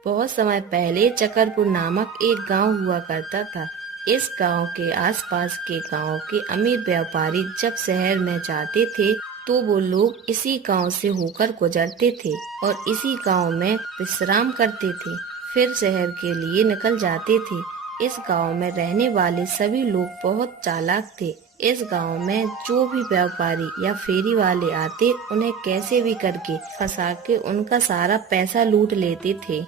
बहुत समय पहले चकरपुर नामक एक गांव हुआ करता था। इस गांव के आसपास के गांव के अमीर व्यापारी जब शहर में जाते थे तो वो लोग इसी गांव से होकर गुजरते थे और इसी गांव में विश्राम करते थे, फिर शहर के लिए निकल जाते थे। इस गांव में रहने वाले सभी लोग बहुत चालाक थे। इस गांव में जो भी व्यापारी या फेरी वाले आते उन्हें कैसे भी करके फंसा के उनका सारा पैसा लूट लेते थे।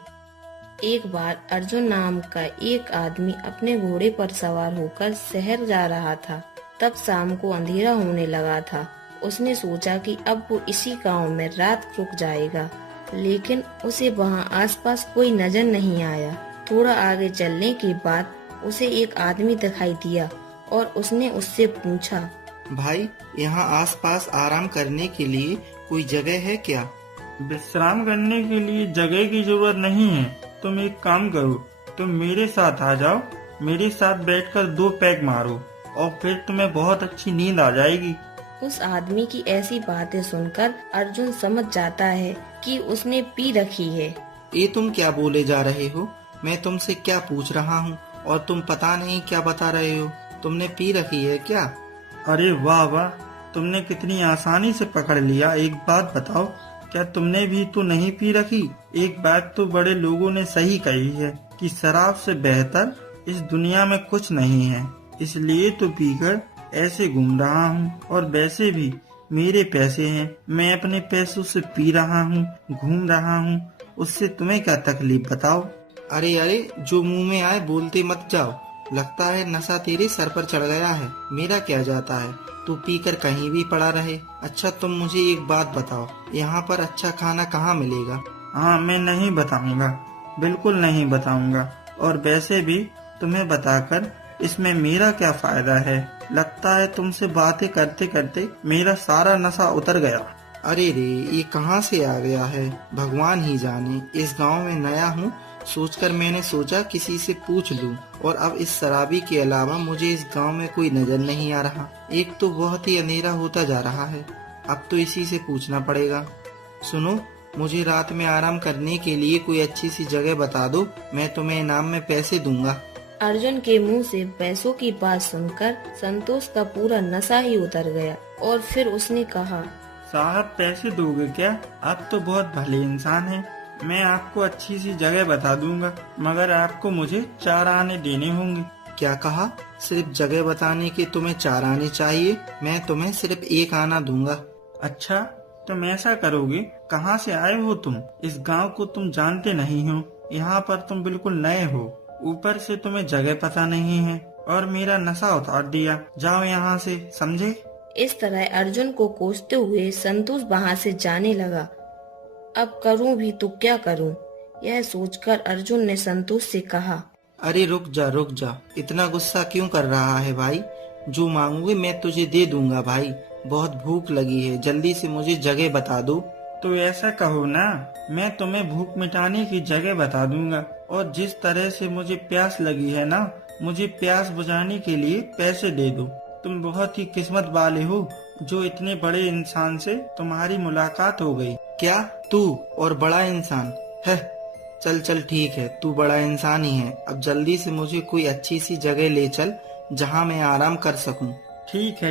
एक बार अर्जुन नाम का एक आदमी अपने घोड़े पर सवार होकर शहर जा रहा था। तब शाम को अंधेरा होने लगा था। उसने सोचा कि अब वो इसी गांव में रात रुक जाएगा, लेकिन उसे वहां आसपास कोई नजर नहीं आया। थोड़ा आगे चलने के बाद उसे एक आदमी दिखाई दिया और उसने उससे पूछा, भाई, यहाँ आसपास आराम करने के लिए कोई जगह है क्या? विश्राम करने के लिए जगह की जरूरत नहीं है। तुम एक काम करो, तुम मेरे साथ आ जाओ, मेरे साथ बैठकर 2 पैग मारो और फिर तुम्हें बहुत अच्छी नींद आ जाएगी। उस आदमी की ऐसी बातें सुनकर अर्जुन समझ जाता है कि उसने पी रखी है। ये तुम क्या बोले जा रहे हो? मैं तुमसे क्या पूछ रहा हूँ और तुम पता नहीं क्या बता रहे हो। तुमने पी रखी है क्या? अरे वाह वाह, तुमने कितनी आसानी से पकड़ लिया। एक बात बताओ, क्या तुमने भी तो नहीं पी रखी? एक बात तो बड़े लोगों ने सही कही है कि शराब से बेहतर इस दुनिया में कुछ नहीं है, इसलिए तो पीकर ऐसे घूम रहा हूँ। और वैसे भी मेरे पैसे हैं, मैं अपने पैसों से पी रहा हूँ, घूम रहा हूँ, उससे तुम्हें क्या तकलीफ बताओ। अरे अरे, जो मुंह में आए बोलते मत जाओ। लगता है नशा तेरे सर पर चढ़ गया है। मेरा क्या जाता है, तू पीकर कहीं भी पड़ा रहे। अच्छा, तुम मुझे एक बात बताओ, यहाँ पर अच्छा खाना कहाँ मिलेगा? हाँ, मैं नहीं बताऊंगा, बिल्कुल नहीं बताऊंगा। और वैसे भी तुम्हें बताकर इसमें मेरा क्या फायदा है? लगता है तुमसे बातें करते करते मेरा सारा नशा उतर गया। अरे रे, ये कहाँ से आ गया है, भगवान ही जाने। इस गांव में नया हूँ, सोचकर मैंने सोचा किसी से पूछ लूं, और अब इस शराबी के अलावा मुझे इस गांव में कोई नजर नहीं आ रहा। एक तो बहुत ही अंधेरा होता जा रहा है, अब तो इसी से पूछना पड़ेगा। सुनो, मुझे रात में आराम करने के लिए कोई अच्छी सी जगह बता दो, मैं तुम्हें इनाम में पैसे दूंगा। अर्जुन के मुंह से पैसों की बात सुनकर संतोष का पूरा नशा ही उतर गया और फिर उसने कहा, साहब, पैसे दोगे क्या? आप तो बहुत भले इंसान हैं। मैं आपको अच्छी सी जगह बता दूंगा, मगर आपको मुझे 4 आने देने होंगे। क्या कहा? सिर्फ जगह बताने के तुम्हें 4 आने चाहिए? मैं तुम्हें सिर्फ 1 आना दूंगा। अच्छा, तुम ऐसा करोगे? कहाँ से आए हो तुम? इस गांव को तुम जानते नहीं हो, यहाँ पर तुम बिल्कुल नए हो, ऊपर से तुम्हें जगह पता नहीं है और मेरा नशा उतार दिया। जाओ यहाँ से, समझे? इस तरह अर्जुन को कोसते हुए संतोष वहाँ से जाने लगा। अब करूं भी तो क्या करूं? यह सोचकर अर्जुन ने संतोष से कहा, अरे रुक जा, इतना गुस्सा क्यों कर रहा है भाई? जो मांगोगे मैं तुझे दे दूंगा भाई। बहुत भूख लगी है, जल्दी से मुझे जगह बता दो। तो ऐसा कहो ना, मैं तुम्हें भूख मिटाने की जगह बता दूंगा। और जिस तरह से मुझे प्यास लगी है ना, मुझे प्यास बुझाने के लिए पैसे दे दो। तुम बहुत ही किस्मत वाले हो जो इतने बड़े इंसान से तुम्हारी मुलाकात हो गई। क्या तू और बड़ा इंसान है? चल चल ठीक है, तू बड़ा इंसान ही है। अब जल्दी से मुझे कोई अच्छी सी जगह ले चल जहाँ मैं आराम कर सकूं। ठीक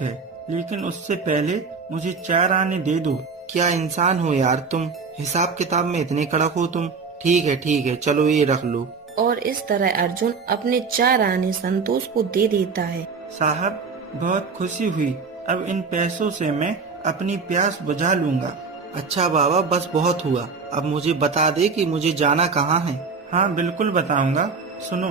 है, लेकिन उससे पहले मुझे 4 आने दे दो। क्या इंसान हो यार तुम, हिसाब किताब में इतने कड़क हो तुम। ठीक है, चलो ये रख लो। और इस तरह अर्जुन अपने 4 आने संतोष को दे देता है। साहब, बहुत खुशी हुई। अब इन पैसों से मैं अपनी प्यास बुझा लूंगा। अच्छा बाबा, बस बहुत हुआ। अब मुझे बता दे कि मुझे जाना कहाँ है। हाँ, बिल्कुल बताऊंगा। सुनो,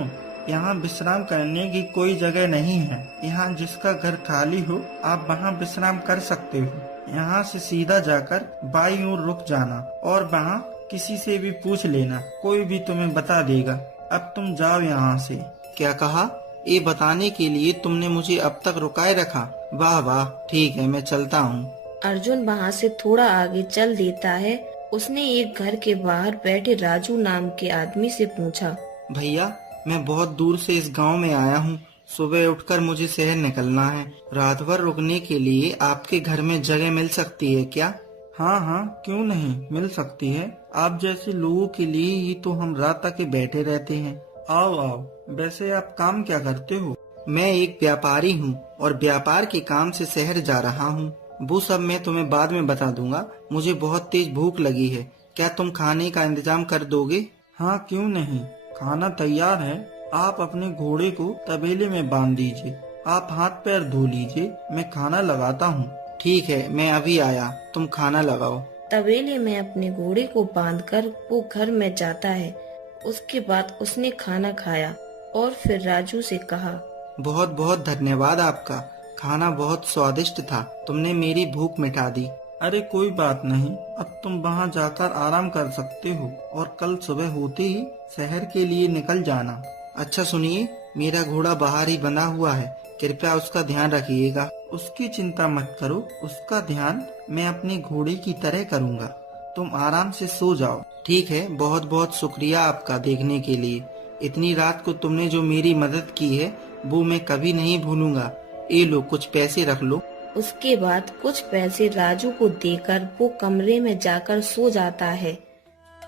यहाँ विश्राम करने की कोई जगह नहीं है। यहाँ जिसका घर खाली हो आप वहाँ विश्राम कर सकते हो। यहाँ से सीधा जाकर बाईं ओर रुक जाना और वहाँ किसी से भी पूछ लेना, कोई भी तुम्हें बता देगा। अब तुम जाओ यहाँ से। क्या कहा? ये बताने के लिए तुमने मुझे अब तक रुकाए रखा? वाह वाह, ठीक है, मैं चलता हूँ। अर्जुन वहाँ से थोड़ा आगे चल देता है। उसने एक घर के बाहर बैठे राजू नाम के आदमी से पूछा, भैया, मैं बहुत दूर से इस गांव में आया हूँ। सुबह उठकर मुझे शहर निकलना है। रात भर रुकने के लिए आपके घर में जगह मिल सकती है क्या? हाँ हाँ, क्यों नहीं, मिल सकती है। आप जैसे लोगों के लिए ही तो हम रात तक बैठे रहते हैं। आओ आओ। वैसे आप काम क्या करते हो? मैं एक व्यापारी हूँ और व्यापार के काम से शहर जा रहा हूँ। वो सब मैं तुम्हें बाद में बता दूंगा। मुझे बहुत तेज भूख लगी है, क्या तुम खाने का इंतजाम कर दोगे? हाँ क्यों नहीं, खाना तैयार है। आप अपने घोड़े को तबेले में बांध दीजिए। आप हाथ पैर धो लीजिए, मैं खाना लगाता हूँ। ठीक है, मैं अभी आया, तुम खाना लगाओ। तबेले में अपने घोड़े को बांधकर वो घर में जाता है। उसके बाद उसने खाना खाया और फिर राजू से कहा, बहुत बहुत धन्यवाद आपका, खाना बहुत स्वादिष्ट था, तुमने मेरी भूख मिटा दी। अरे कोई बात नहीं, अब तुम वहाँ जाकर आराम कर सकते हो और कल सुबह होते ही शहर के लिए निकल जाना। अच्छा सुनिए, मेरा घोड़ा बाहर ही बंधा हुआ है, कृपया उसका ध्यान रखिएगा। उसकी चिंता मत करो, उसका ध्यान मैं अपने घोड़े की तरह करूँगा। तुम आराम से सो जाओ। ठीक है, बहुत बहुत शुक्रिया आपका देखने के लिए। इतनी रात को तुमने जो मेरी मदद की है वो मैं कभी नहीं भूलूंगा। ये लो, कुछ पैसे रख लो। उसके बाद कुछ पैसे राजू को देकर वो कमरे में जाकर सो जाता है।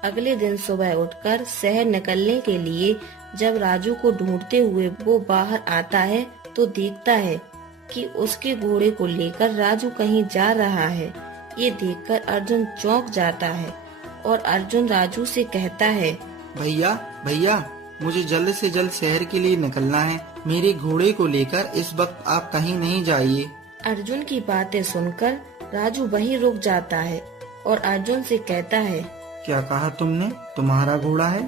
अगले दिन सुबह उठकर शहर निकलने के लिए जब राजू को ढूंढते हुए वो बाहर आता है तो देखता है कि उसके घोड़े को लेकर राजू कहीं जा रहा है। ये देखकर अर्जुन चौंक जाता है और अर्जुन राजू से कहता है, भैया भैया, मुझे जल्द से जल्द शहर के लिए निकलना है, मेरे घोड़े को लेकर इस वक्त आप कहीं नहीं जाइए। अर्जुन की बातें सुनकर राजू वहीं रुक जाता है और अर्जुन से कहता है, क्या कहा तुमने? तुम्हारा घोड़ा है?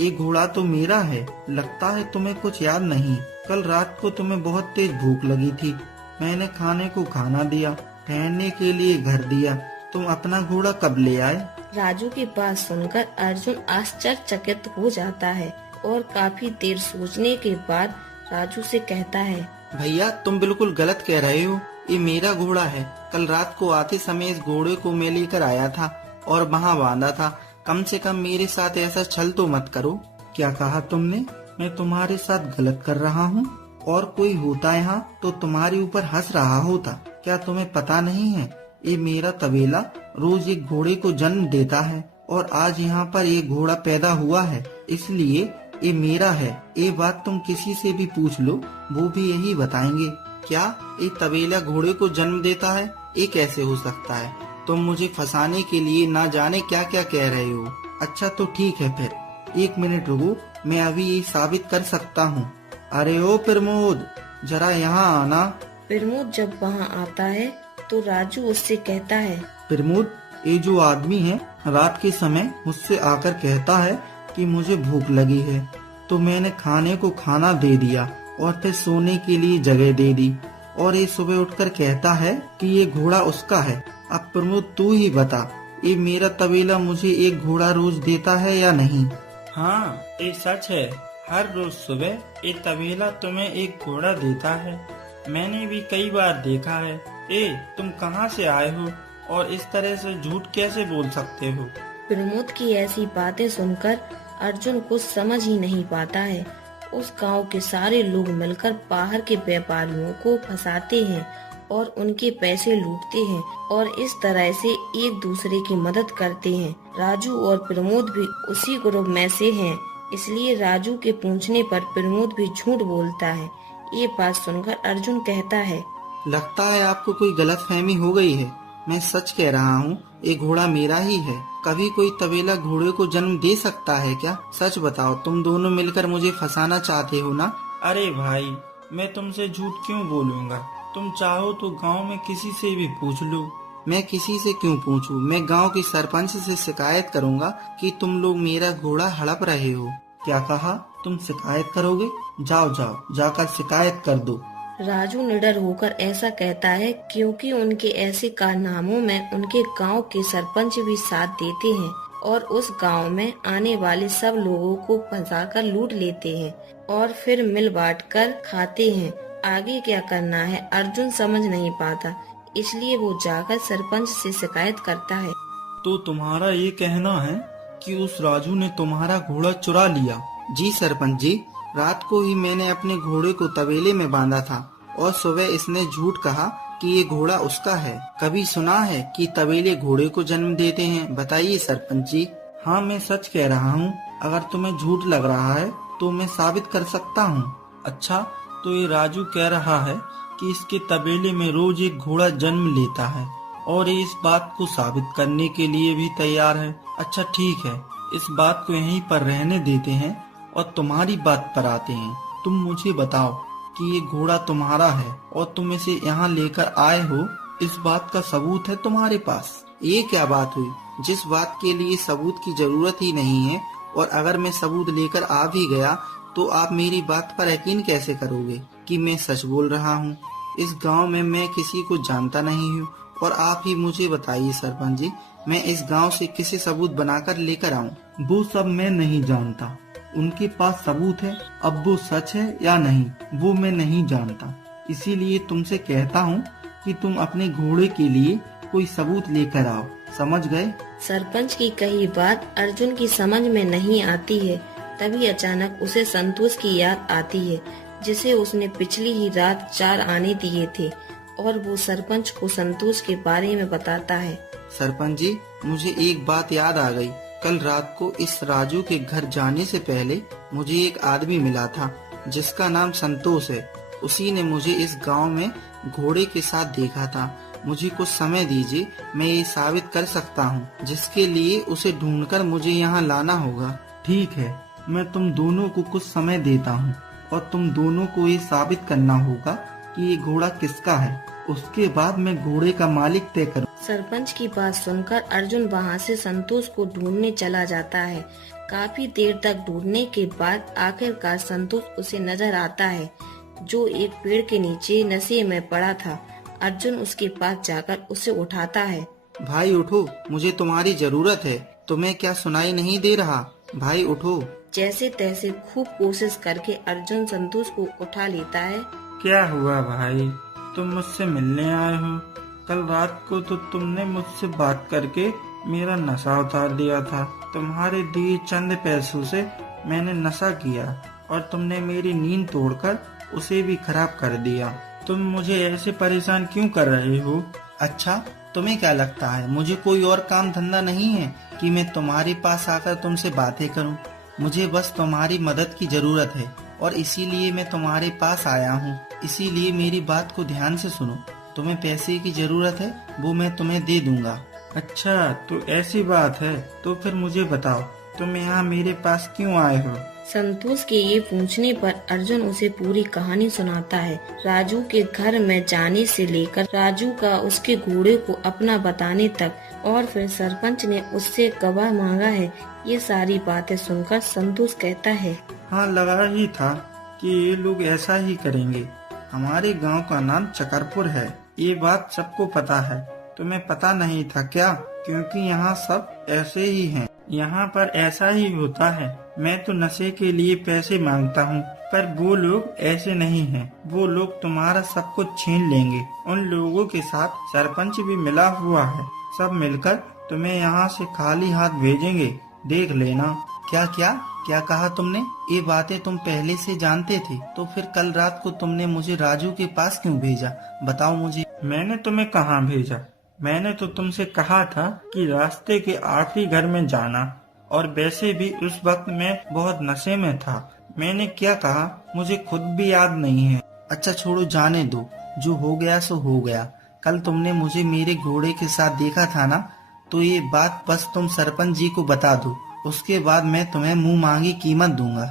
ये घोड़ा तो मेरा है। लगता है तुम्हें कुछ याद नहीं। कल रात को तुम्हें बहुत तेज भूख लगी थी, मैंने खाने को खाना दिया, ठहरने के लिए घर दिया। तुम अपना घोड़ा कब ले आए? राजू की बात सुनकर अर्जुन आश्चर्यचकित हो जाता है और काफी देर सोचने के बाद राजू से कहता है, भैया तुम बिल्कुल गलत कह रहे हो, ये मेरा घोड़ा है। कल रात को आते समय इस घोड़े को मैं लेकर आया था और वहाँ बांधा था। कम से कम मेरे साथ ऐसा छल तो मत करो। क्या कहा तुमने? मैं तुम्हारे साथ गलत कर रहा हूँ? और कोई होता यहाँ तो तुम्हारे ऊपर हंस रहा होता। क्या तुम्हें पता नहीं है, ये मेरा तबेला रोज एक घोड़े को जन्म देता है और आज यहाँ पर एक घोड़ा पैदा हुआ है, इसलिए ये मेरा है। ये बात तुम किसी से भी पूछ लो, वो भी यही बताएंगे। क्या ये तबेला घोड़े को जन्म देता है? ये कैसे हो सकता है? तुम मुझे फंसाने के लिए ना जाने क्या क्या कह रहे हो। अच्छा तो ठीक है, फिर 1 मिनट रुको, मैं अभी ये साबित कर सकता हूँ। अरे ओ प्रमोद, जरा यहाँ आना। प्रमोद जब वहाँ आता है तो राजू उससे कहता है, प्रमोद, ये जो आदमी है रात के समय मुझसे आकर कहता है कि मुझे भूख लगी है, तो मैंने खाने को खाना दे दिया और फिर सोने के लिए जगह दे दी, और ये सुबह उठकर कहता है कि ये घोड़ा उसका है। अब प्रमोद तू ही बता, ये मेरा तबेला मुझे एक घोड़ा रोज देता है या नहीं? हाँ ये सच है, हर रोज सुबह ये तबेला तुम्हें एक घोड़ा देता है। मैंने भी कई बार देखा है। तुम कहाँ से आए हो और इस तरह से झूठ कैसे बोल सकते हो? प्रमोद की ऐसी बातें सुनकर अर्जुन कुछ समझ ही नहीं पाता है। उस गांव के सारे लोग मिलकर बाहर के व्यापारियों को फंसाते हैं और उनके पैसे लूटते हैं और इस तरह से एक दूसरे की मदद करते हैं। राजू और प्रमोद भी उसी ग्रुप में से हैं, इसलिए राजू के पूछने पर प्रमोद भी झूठ बोलता है। ये बात सुनकर अर्जुन कहता है, लगता है आपको कोई गलतफहमी हो गई है। मैं सच कह रहा हूँ, ये घोड़ा मेरा ही है। कभी कोई तबेला घोड़े को जन्म दे सकता है क्या? सच बताओ, तुम दोनों मिलकर मुझे फंसाना चाहते हो ना? अरे भाई, मैं तुमसे झूठ क्यों बोलूँगा? तुम चाहो तो गांव में किसी से भी पूछ लो। मैं किसी से क्यों पूछूं? मैं गांव के सरपंच से शिकायत करूंगा कि तुम लोग मेरा घोड़ा हड़प रहे हो। क्या कहा? तुम शिकायत करोगे? जाओ जाओ, जाकर शिकायत कर दो। राजू निडर होकर ऐसा कहता है क्योंकि उनके ऐसे कारनामों में उनके गांव के सरपंच भी साथ देते हैं और उस गांव में आने वाले सब लोगों को फंसाकर लूट लेते हैं और फिर मिल बांट कर खाते हैं। आगे क्या करना है अर्जुन समझ नहीं पाता, इसलिए वो जाकर सरपंच से शिकायत करता है। तो तुम्हारा ये कहना है कि उस राजू ने तुम्हारा घोड़ा चुरा लिया? जी सरपंच जी, रात को ही मैंने अपने घोड़े को तबेले में बांधा था और सुबह इसने झूठ कहा कि ये घोड़ा उसका है। कभी सुना है कि तबेले घोड़े को जन्म देते हैं? बताइए सरपंच जी। हाँ, मैं सच कह रहा हूँ। अगर तुम्हें झूठ लग रहा है तो मैं साबित कर सकता हूँ। अच्छा, तो ये राजू कह रहा है कि इसके तबेले में रोज एक घोड़ा जन्म लेता है और ये इस बात को साबित करने के लिए भी तैयार है। अच्छा ठीक है, इस बात को यहीं पर रहने देते हैं और तुम्हारी बात पर आते हैं। तुम मुझे बताओ कि ये घोड़ा तुम्हारा है और तुम इसे यहाँ लेकर आए हो, इस बात का सबूत है तुम्हारे पास? ये क्या बात हुई? जिस बात के लिए सबूत की जरूरत ही नहीं है, और अगर मैं सबूत लेकर आ भी गया तो आप मेरी बात पर यकीन कैसे करोगे कि मैं सच बोल रहा हूँ? इस गांव में मैं किसी को जानता नहीं हूँ, और आप ही मुझे बताइए सरपंच जी, मैं इस गांव से किसी सबूत बनाकर लेकर आऊँ? वो सब मैं नहीं जानता। उनके पास सबूत है, अब वो सच है या नहीं वो मैं नहीं जानता। इसीलिए तुमसे कहता हूँ कि तुम अपने घोड़े के लिए कोई सबूत लेकर आओ, समझ गए? सरपंच की कही बात अर्जुन की समझ में नहीं आती है। तभी अचानक उसे संतोष की याद आती है, जिसे उसने पिछली ही रात 4 आने दिए थे, और वो सरपंच को संतोष के बारे में बताता है। सरपंच जी, मुझे एक बात याद आ गई। कल रात को इस राजू के घर जाने से पहले मुझे एक आदमी मिला था जिसका नाम संतोष है। उसी ने मुझे इस गांव में घोड़े के साथ देखा था। मुझे कुछ समय दीजिए, मैं ये साबित कर सकता हूँ, जिसके लिए उसे ढूंढकर मुझे यहाँ लाना होगा। ठीक है, मैं तुम दोनों को कुछ समय देता हूँ और तुम दोनों को ये साबित करना होगा कि ये घोड़ा किसका है। उसके बाद मैं घोड़े का मालिक तय करूँ। सरपंच की बात सुनकर अर्जुन वहाँ से संतोष को ढूंढने चला जाता है। काफी देर तक ढूंढने के बाद आखिरकार संतोष उसे नजर आता है, जो एक पेड़ के नीचे नशे में पड़ा था। अर्जुन उसके पास जाकर उसे उठाता है। भाई उठो, मुझे तुम्हारी जरूरत है। तुम्हें क्या सुनाई नहीं दे रहा? भाई उठो। जैसे तैसे खूब कोशिश करके अर्जुन संतोष को उठा लेता है। क्या हुआ भाई, तुम मुझसे मिलने आए हो? कल रात को तो तुमने मुझसे बात करके मेरा नशा उतार दिया था। तुम्हारे दिए चंद पैसों से मैंने नशा किया और तुमने मेरी नींद तोड़कर उसे भी खराब कर दिया। तुम मुझे ऐसे परेशान क्यों कर रहे हो? अच्छा, तुम्हें क्या लगता है मुझे कोई और काम धंधा नहीं है कि मैं तुम्हारे पास आकर तुमसे बातें करूं? मुझे बस तुम्हारी मदद की जरूरत है और इसीलिए मैं तुम्हारे पास आया हूं। इसीलिए मेरी बात को ध्यान से सुनो। तुम्हें पैसे की जरूरत है, वो मैं तुम्हें दे दूंगा। अच्छा, तो ऐसी बात है, तो फिर मुझे बताओ तुम यहाँ मेरे पास क्यों आए हो? संतोष के ये पूछने पर अर्जुन उसे पूरी कहानी सुनाता है। राजू के घर में जाने से लेकर राजू का उसके घोड़े को अपना बताने तक, और फिर सरपंच ने उससे गवाह मांगा है। ये सारी बातें सुनकर संतोष कहता है, हाँ, लगा ही था कि ये लोग ऐसा ही करेंगे। हमारे गांव का नाम चकरपुर है, ये बात सबको पता है। तुम्हें पता नहीं था क्या? क्योंकि यहाँ सब ऐसे ही हैं। यहाँ पर ऐसा ही होता है। मैं तो नशे के लिए पैसे मांगता हूँ, पर वो लोग ऐसे नहीं हैं। वो लोग तुम्हारा सब कुछ छीन लेंगे। उन लोगों के साथ सरपंच भी मिला हुआ है। सब मिलकर तुम्हें यहाँ से खाली हाथ भेजेंगे, देख लेना। क्या क्या क्या कहा तुमने? ये बातें तुम पहले से जानते थे, तो फिर कल रात को तुमने मुझे राजू के पास क्यों भेजा? बताओ मुझे। मैंने तुम्हें कहाँ भेजा? मैंने तो तुमसे कहा था कि रास्ते के आखिरी घर में जाना, और वैसे भी उस वक्त मैं बहुत नशे में था। मैंने क्या कहा मुझे खुद भी याद नहीं है। अच्छा छोड़ो, जाने दो। जो हो गया सो हो गया। कल तुमने मुझे मेरे घोड़े के साथ देखा था ना, तो ये बात बस तुम सरपंच जी को बता दो। उसके बाद मैं तुम्हें मुंह मांगी कीमत दूंगा।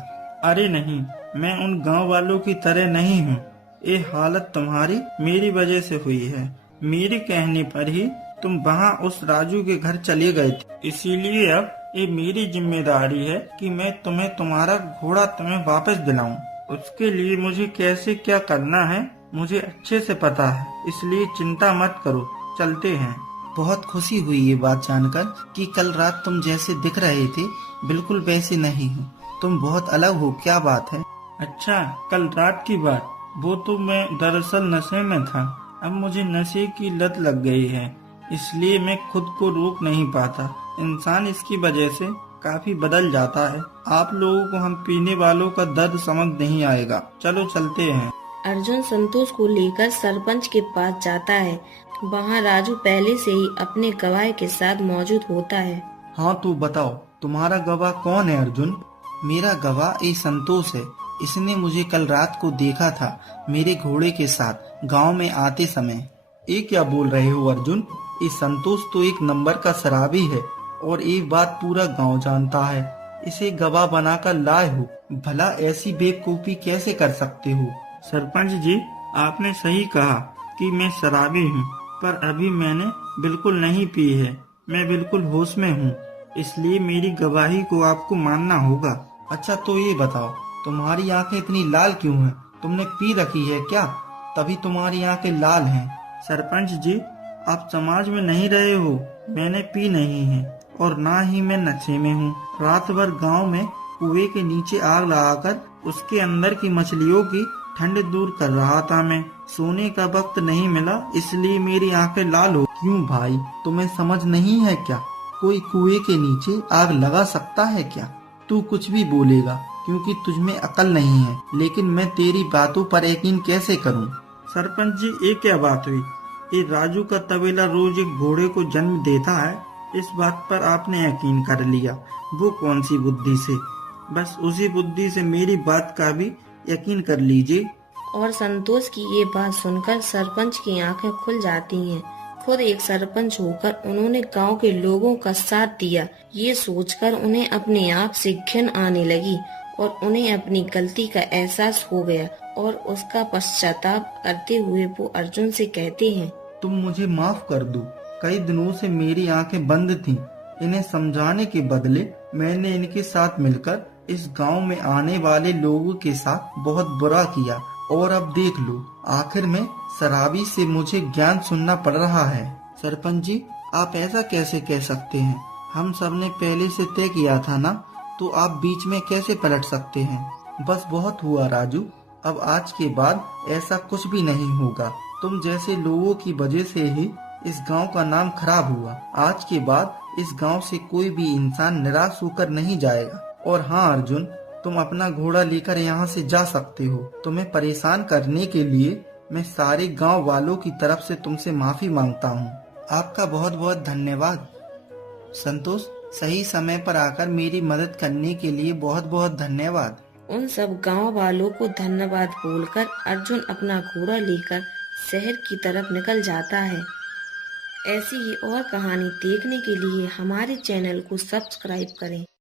अरे नहीं, मैं उन गांव वालों की तरह नहीं हूँ। ये हालत तुम्हारी मेरी वजह से हुई है। मेरे कहने पर ही तुम वहाँ उस राजू के घर चले गए थे। इसीलिए अब ये मेरी जिम्मेदारी है कि मैं तुम्हें तुम्हारा घोड़ा तुम्हें वापस दिलाऊं। उसके लिए मुझे कैसे क्या करना है मुझे अच्छे से पता है, इसलिए चिंता मत करो, चलते हैं। बहुत खुशी हुई ये बात जानकर कि कल रात तुम जैसे दिख रहे थे बिल्कुल वैसे नहीं हो। तुम बहुत अलग हो। क्या बात है? अच्छा, कल रात की बात? वो तो मैं दरअसल नशे में था। अब मुझे नशे की लत लग गई है, इसलिए मैं खुद को रोक नहीं पाता। इंसान इसकी वजह से काफी बदल जाता है। आप लोगों को हम पीने वालों का दर्द समझ नहीं आएगा। चलो चलते हैं। अर्जुन संतोष को लेकर सरपंच के पास जाता है। वहाँ राजू पहले से ही अपने गवाह के साथ मौजूद होता है। हाँ तो बताओ, तुम्हारा गवाह कौन है अर्जुन? मेरा गवाह ये संतोष है। इसने मुझे कल रात को देखा था मेरे घोड़े के साथ गांव में आते समय। ये क्या बोल रहे हो अर्जुन? ये संतोष तो एक नंबर का शराबी है और एक बात पूरा गांव जानता है। इसे गवाह बनाकर लाए हो, भला ऐसी बेवकूफी कैसे कर सकते हो? सरपंच जी, आपने सही कहा कि मैं शराबी हूँ, पर अभी मैंने बिल्कुल नहीं पी है। मैं बिल्कुल होश में हूँ, इसलिए मेरी गवाही को आपको मानना होगा। अच्छा तो ये बताओ, तुम्हारी आंखें इतनी लाल क्यों हैं? तुमने पी रखी है क्या? तभी तुम्हारी आंखें लाल हैं। सरपंच जी, आप समाज में नहीं रहे हो। मैंने पी नहीं है और ना ही मैं नशे में हूँ। रात भर गांव में कुएं के नीचे आग लगाकर उसके अंदर की मछलियों की ठंड दूर कर रहा था मैं। सोने का वक्त नहीं मिला, इसलिए मेरी आंखें लाल हो। क्यों भाई, तुम्हें समझ नहीं है क्या? कोई कुएं के नीचे आग लगा सकता है क्या? तू कुछ भी बोलेगा क्योंकि तुझमें अकल नहीं है, लेकिन मैं तेरी बातों पर यकीन कैसे करूं? सरपंच जी, ये क्या बात हुई? ये राजू का तबेला रोज एक घोड़े को जन्म देता है, इस बात पर आपने यकीन कर लिया। वो कौन सी बुद्धि से? बस उसी बुद्धि से मेरी बात का भी यकीन कर लीजिए। और संतोष की ये बात सुनकर सरपंच की आंखें खुल जाती हैं। खुद एक सरपंच होकर उन्होंने गांव के लोगों का साथ दिया, ये सोचकर उन्हें अपने आप से घिन आने लगी और उन्हें अपनी गलती का एहसास हो गया और उसका पश्चाताप करते हुए वो अर्जुन से कहते हैं, तुम मुझे माफ कर दो। कई दिनों से मेरी आंखें बंद थीं। इन्हें समझाने के बदले मैंने इनके साथ मिलकर इस गांव में आने वाले लोगों के साथ बहुत बुरा किया और अब देख लो, आखिर में शराबी से मुझे ज्ञान सुनना पड़ रहा है। सरपंच जी, आप ऐसा कैसे कह सकते हैं? हम सब ने पहले से तय किया था ना, तो आप बीच में कैसे पलट सकते हैं? बस बहुत हुआ राजू, अब आज के बाद ऐसा कुछ भी नहीं होगा। तुम जैसे लोगों की वजह से ही इस गांव का नाम खराब हुआ। आज के बाद इस गांव से कोई भी इंसान निराश होकर नहीं जाएगा। और हाँ अर्जुन, तुम अपना घोड़ा लेकर यहाँ से जा सकते हो। तुम्हें परेशान करने के लिए मैं सारे गांव वालों की तरफ से तुमसे माफी मांगता हूँ। आपका बहुत बहुत धन्यवाद संतोष। सही समय पर आकर मेरी मदद करने के लिए बहुत बहुत धन्यवाद। उन सब गांव वालों को धन्यवाद बोलकर अर्जुन अपना घोड़ा लेकर शहर की तरफ निकल जाता है। ऐसी ही और कहानी देखने के लिए हमारे चैनल को सब्सक्राइब करें।